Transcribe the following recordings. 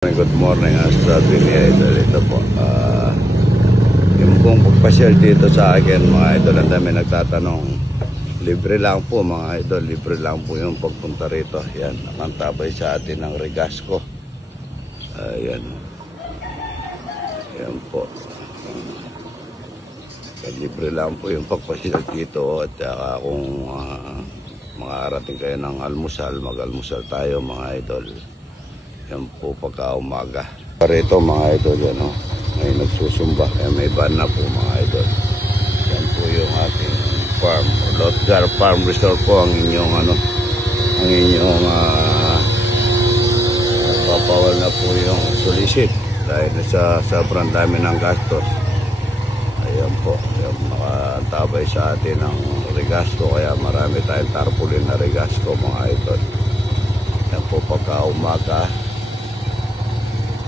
Good morning, Astro Idol. Ito po, yung pong pagpasyal dito sa akin, mga idol, ang dami nagtatanong. Libre lang po, mga idol, libre lang po yung pagpunta rito. Yan, nakantabay sa atin ng Regasco. Yan. Yan po. Libre lang po yung pagpasyal dito. At saka kung makarating kayo ng almusal, mag-almusal tayo, mga idol. Yan po pagka-umaga. Parito mga idol, yan o. May nagsusumba. May van na po mga idol. Yan po yung ating farm. Lotgar Farm Resort po ang inyong ang inyong papawal na po yung solicit. Dahil sa sobrang dami ng gastos. Ayan po. Yung makatabay sa atin ng Regasco. Kaya marami tayong tarpaulin na Regasco mga idol. Yan po pagka-umaga.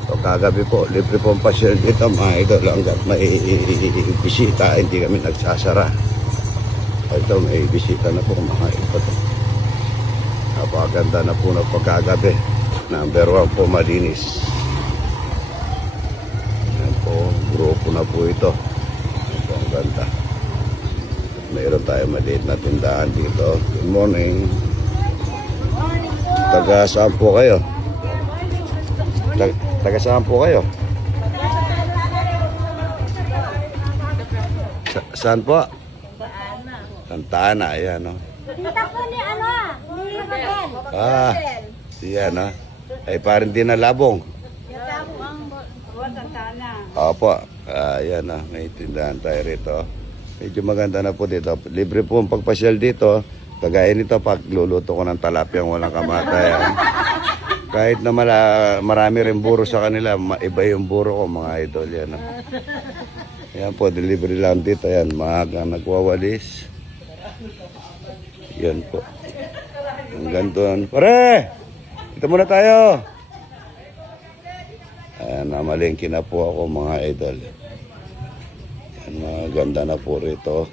So, kagabi po, libre po ang pasyal dito mga idol. Hanggat may bisita, hindi kami nagsasara. Ito, may bisita na po mga idol. Napakaganda na po na pagkagabi. Number 1 po, malinis. Yan po, grupo na po ito. Ito ang ganda. Mayroon tayo maliit na tindahan dito. Good morning. Taga saan po kayo? Taga saan po kayo? Saan po? Santa Ana, ayan o. Tita po ni ni Mabel. Yan o. Ay parang din na labong. Santa Ana. Opo, ayan o. May tindahan tayo rito. Medyo maganda na po dito. Libre po ang pagpasyal dito. Kagaya nito, pagluluto ko ng talapyang walang kamatayan. Kahit na marami rin buro sa kanila, iba yung buro ko mga idol. Yan, yan po, delivery lang dito. Yan, maaga nagwawalis. Yan po. Ang ganton. Pare! Ito muna tayo! Ayan, namalengke na po ako mga idol. Yan, maganda na po rito.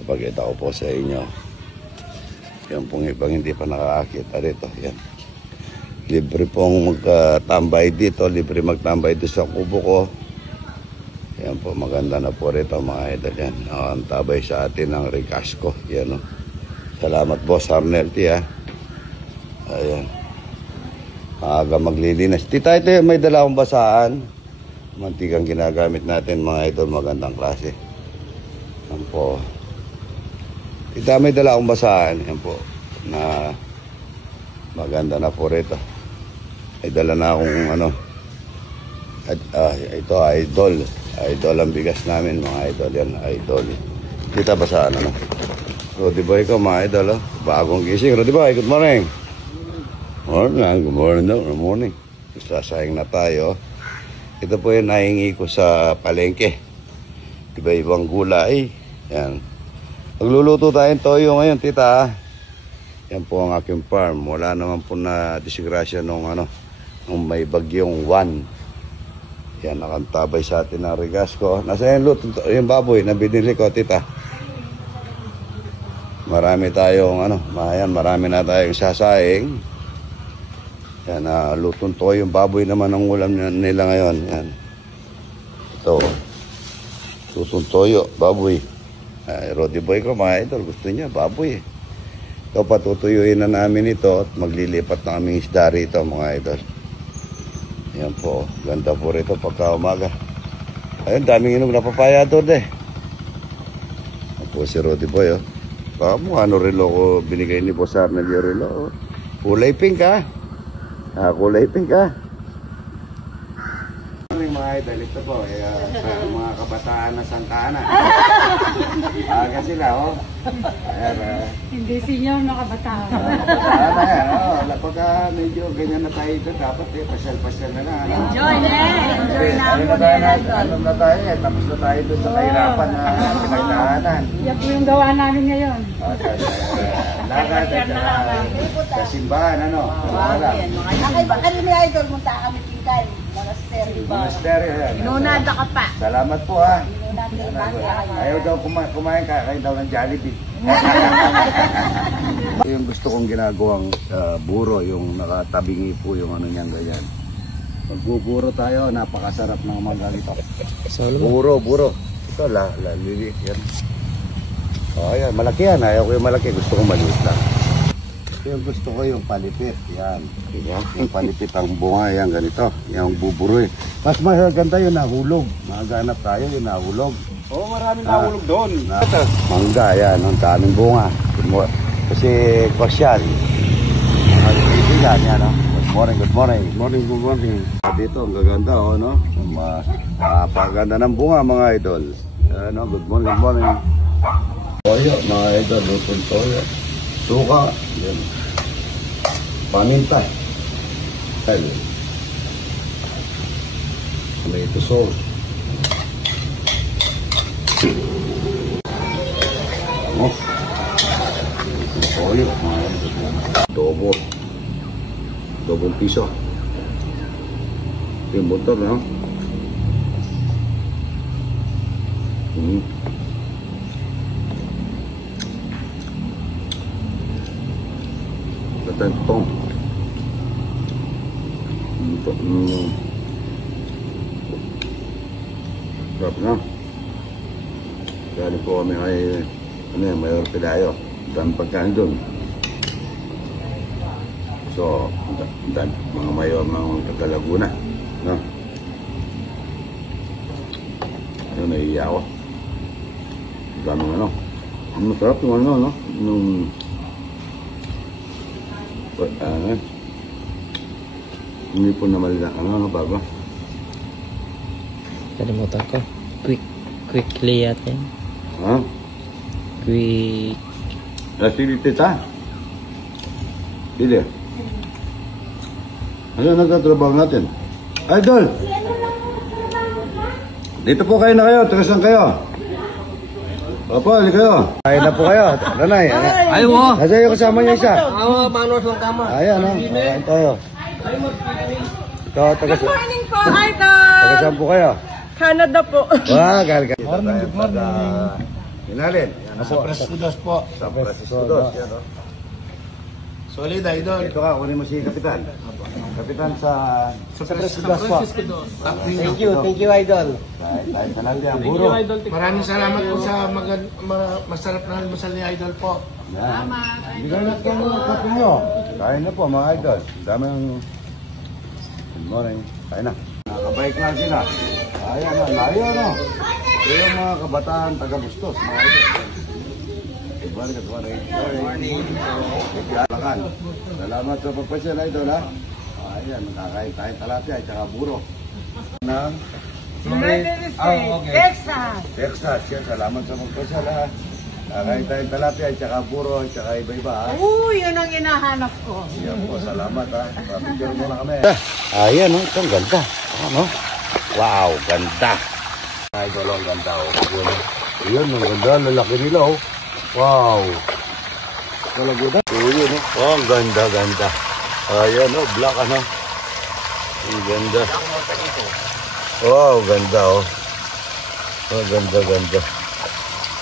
Kapagkita ko po sa inyo. Yan pong ibang hindi pa nakakakita rito. Yan. Libre pong magtambay dito. Libre magtambay dito sa kubo ko. Yan po, maganda na po rito mga idol. Yan. Ang tabay sa atin ng Regasco. Yan o. Salamat boss Arnelty ha. Ayan. Maaga maglilinis. Tita, ito may dala akong basaan. Mantikang ginagamit natin mga idol. Magandang klase. Yan po. Tita, may dala akong basahan. Yan po. Na maganda na po rito. Ay dala na akong ito, idol. Idol ang bigas namin mga idol. Yan, idol. Tita, basahan Rudy Boy ko mga idol. Bagong gising. Rudy Boy, good morning. Morning. Good morning. Good morning. Sasayang na tayo. Ito po yung nahingi ko sa palengke. Iba-ibang gulay. Yan. Magluluto tayong toyo ngayon, tita. Yan po ang aking farm. Wala naman po na disgrasya nung may bagyong 1. Yan, nakantabay sa atin ng Regasco. Nasa yung baboy na binili ko, tita. Marami tayong marami na tayong sasaing. Yan, lutong toyo. Yung baboy naman ang ulam nila ngayon. Yan. Ito. Lutong toyo, baboy. Rudy Boy ko mga idol, gusto niya baboy. Ito patutuyuin na namin ito at maglilipat na kaming isda rito mga idol. Yan po, ganda po rito pagka umaga. Ayun, daming inom na papaya doon Yan po si Rudy Boy Baka mo relo ko binigay ni Boss Arnel yung relo Kulay pink kulay pink mga idol, ito po sa mga kabataan na Santa Ana. Aga sila Hindi senior na kabataan. Kabataan na yan. Pagka medyo ganyan na tayo ito, dapat pasyal-pasyal na lang. Enjoy Alam na tayo tapos na tayo doon sa kahirapan na pinagdaanan. Yan po yung gawa namin ngayon. Lakad sa simbahan, Kanina idol, munta kami tingkay. Monastery. Monastery. Inunada ka pa. Salamat po Ayaw daw kumain, kakain daw ng Jollibee. Yung gusto kong ginagawang buro, yung nakatabingi po yung ano niyang ganyan. Magbuburo tayo, napakasarap ng mga ganito. Buro. Ito, liliit yan. O, ayan, malaki yan. Ayaw ko yung malaki, gusto kong maliit lang. Yung gusto ko yung palipit, yan. Yung palipit ang bunga, yan, ganito. Yung buburo eh. Mas maganda yung nahulog. Magaganap tayo yung nahulog. Oo, maraming nahulog doon. Mangga, yan, ang daming bunga. Kasi pasyal. Yan, yan, no? Good morning. Dito, ang gaganda, oh, no? Napakaganda ng bunga, mga idol. Ano, good morning. Toyo, mga idol, lutong toyo. Suka, yan. Paminta. Ayun. Tomato sauce. Ano? Toyo, mga idol. Dobong piso. Yung motor, no? Tatang. Sarap na. Galing po kami kay Mayor Pilayo. Dami pagkain doon. So, mga mayor ng Laguna, no? Ano, naiiya ako. Daming ano. Masarap yung ano, no? Hindi po na malila. Ano, bago? Kalimutan ko. Quickly yatin. Ha? Quick. Nasili tita? Hindi. Ano nagtatrabaho natin? Idol! Dito po kayo na kayo. Tagasan kayo. Opo, halika kayo. Kain na po kayo. Nanay. Ayaw mo! Nasa yung kasama niyo isa. Ako, manos lang kama. Ayan, no? Kain tayo. Ito, Good morning po, Idol! tagasan po kayo. Canada po. Wah, galing. Good morning. Inalin. Nasa Presidos po. Sa Presidos. Yan, no? Solid, Idol. Ito ka, kunin mo si Kapitan. Kapitan sa Presidos po. Thank you, Idol. Dahil kanal niya, buro. Maraming salamat po sa masarap na almusal ni Idol po. Salamat. Bigay na kayo mga kape nyo. Kain na po mga idol. Daming good morning. Kain na. Nakabike lang sila. Ayan na, layo no. Ito yung mga kabataan taga-Bustos. Mga idol. Good morning. Good morning. Salamat sa pagpasyal idol ha. Ayan, nakakain tayo talapia at saka buro. Ng United States, Texas. Texas. Yan, salamat sa pagpasyal ha. Nakakain tayo talapia at saka buro at saka iba-iba ha. Yun ang hinahanap ko. Yan po, salamat ha. Picture mo na kami. Ayan o, ito ang ganda. Ano? Wow, ganda. Ay, ito lang ganda o. Ayan, ang ganda. Lalaki nila o. Wow. Talaga na. Ayan o. Oh, ang ganda. Ayan o, black ano. Ang ganda. Wow, ganda o. Oh, ganda.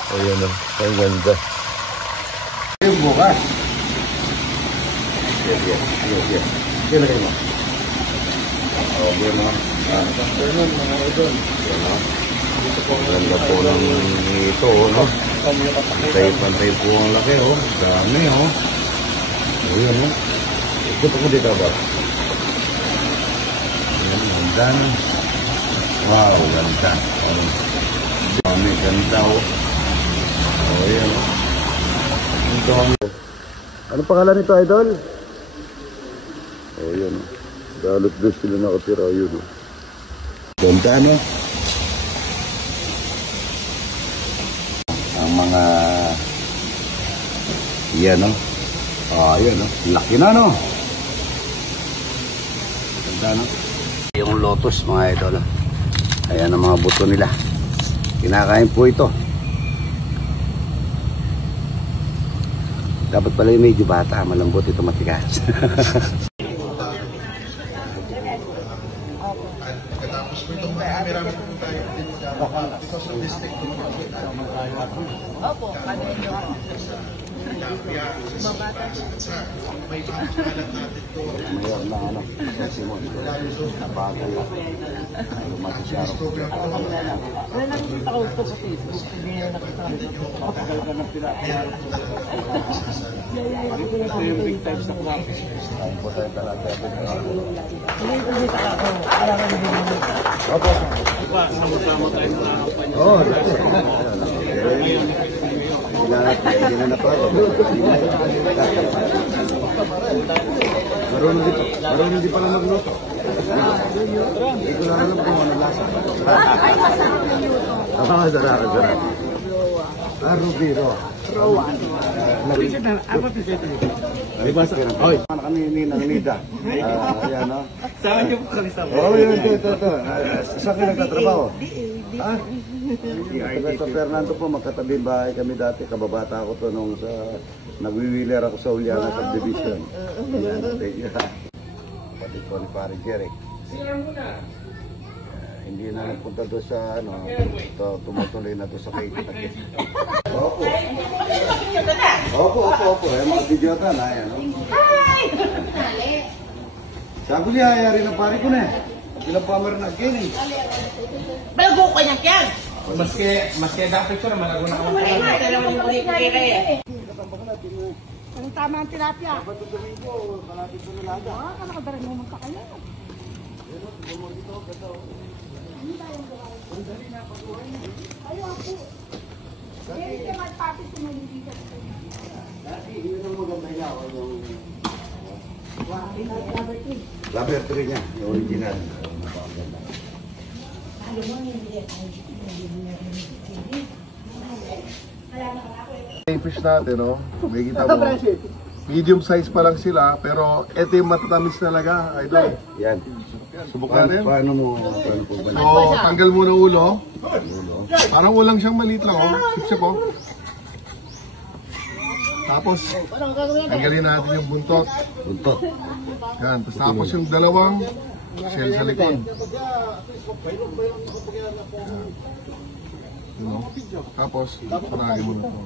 Ayan o, ang ganda. Yung bukas. Yes. Kailan kayo mo? Okay mo. Ganun, mga idol. Ganda po ng ito, no? Pantay po ang laki, oh. Dami, oh. Ayan, oh. Ikot ako dito ba? Ayan, ganda na. Wow, ganda. Dami, ganda, oh. Ayan, oh. Ano pangalan nito, idol? Oh, yun. Dalot doon sila nakatira. Yun. Ganda, no? Ang mga... Yan, no? Yun, no? Laki na, no? Ganda, no? Yung lotus, mga idol. Ayan ang mga buto nila. Kinakain po ito. Dapat pala yung medyo bata. Malambot ito, matigas. Ito sa district. Opo, kanino. May pangkalat natin to. Mayor na ano, sa Simon. Nabagal na. Lumati siya. Program to. Wala nakikita ko ito sa Facebook. Hindi na nakita ko. Matagal ka ng pinakayaan. Ito yung big time sa practice. Kain po tayo talaga. Hindi ko dito ako. Wala ka na din. Opo. Sama-sama tayo sa kampanya. Oo. Hindi na napato. Marunong di pala magluto. Hindi ko lang alam kung ano lasa. Ay, masarap yung luto. Sarap. Rubiro. Oy, kami ninang nida. Ayan, no? Saan niyo po kami sa Oo, yun, ito. Saan kayo nagtatrabaho? Ah? Sa Fernando po, magkatabing bahay kami dati. Kababata ako to nung sa... Nagwiwheeler ako sa Uliana Subdivision. Ayan, thank you. Kapatid ko ni Pare Jeric. Hindi na nagpunta doon sa ano, tumutuloy na doon sa Kaiti. Opo. Ayan, mga bidyota na. Ayan, no? Sabi niya, ayari ng pare ko na eh. Ilang pamer na kini. Bago ko niya yan. Maski ang picture, malago na ako. Ang tama ang tilapia. Nakadarin mo pa kayo. Ayaw po. Hindi ka magpapit sa maliligas. Dati, yun ang maganda niya. Rubber tree niya, yung original. Yung fish natin, no? May kita mo. Medium size pa lang sila, pero ito yung matatamis talaga, idol. Yan. Subukan natin. Paano po ba? So, tanggal muna ulo. Parang ulang siyang maliit lang, oh. Sip-sip, oh. Tapos, tanggalin natin yung buntot. Buntot. Yan. Tapos yung dalawang shell sa likod. You know? Tapos, parahin mo na ito.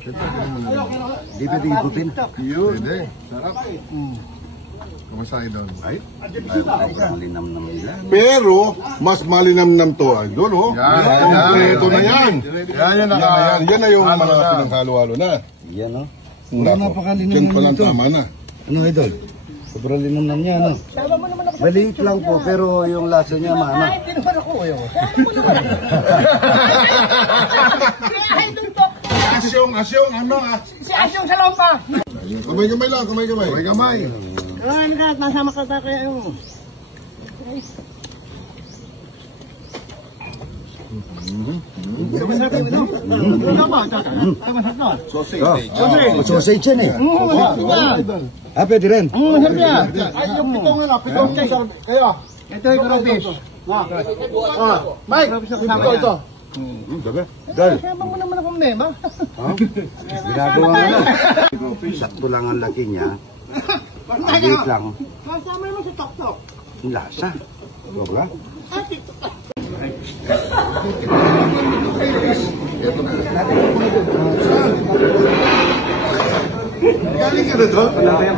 Siyempre, ganun mo na ito. Di ba igutin? Pwede. Sarap. Kamusta, idol? Ay, malinam naman nila. Pero, mas malinamnam to, idol, oh. Kompleto na yan. Yan na yung mga pinaghalo-halo na. Yan, no? Yan palang tama na. Ano, idol? Sobrang linamnam niya, no? Maliit lang po, pero yung lasa niya, mana. Hindi naman ako yun. Asyong, ano ah. Si Asyong sa lompa. Kamay-kamay lang, kamay-kamay. Kamay-kamay. Ano ka, masama ka kaya yung... Sausage yan eh. Ah, pwede rin. Ay, yung pitong kaya. Ito yung grobis. Mike, ito. Gabi? Dal. Kaya mo naman ako may ba? Ginagawa mo na. Sakto lang ang laki niya. Maliit lang. Kasama naman sa tok-tok. Yung lasa. Sobra. Galing ka na to? Yan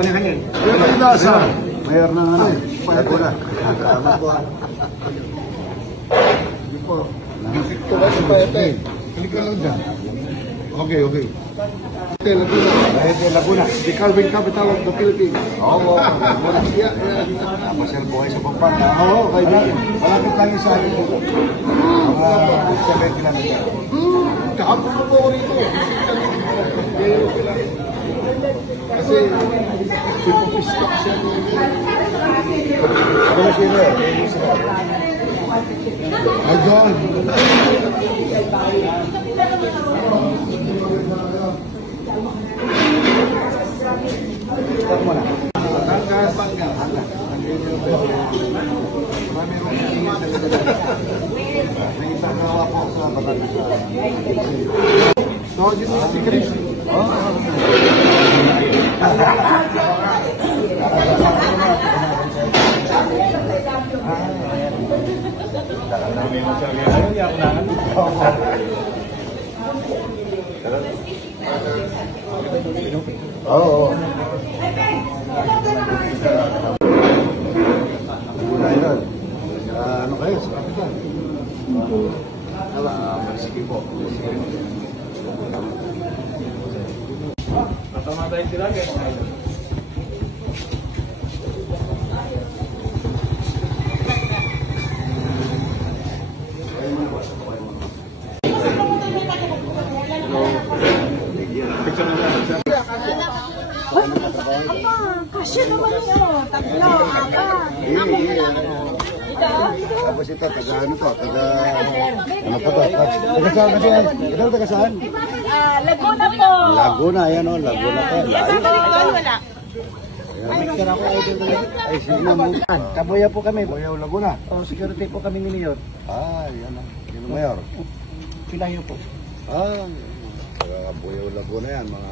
ang lasa. Mayor ng ano. Pago na. Tama po. Ito ba si Payete? Kalik ka lang dyan. Okay. Laguna. The Calvin Capital of the Philippines. Oo. Masel buhay sa Pampanga. Oo, kaibigan. Malapit lang yung sa akin dito. Mga 7 kilometer. Kahapon na po ako rito. Kasi, pipo-pistok siya. Ano na sila eh? Idol. Nagitagawa po sa Batangas. So, dito na si Chris. Oo. Muna yun. Ano kayo? Sa kapitan? Sige po. Natama tayo sila. Kasya naman yun. Tatlo, apat. Tapos ito, taga ano to? Taga... Ano pa to? Taga saan kasi yan? Ito, taga saan? Laguna po. Laguna, yan o. Laguna to. Wala. Ay, sige na mo. Kabuya po kami. Boyaw Laguna. O, security po kami ni Mayor. Ah, yan o. Yan ang mayor. Pilayo po. Ah, taga Boyaw Laguna yan. Mga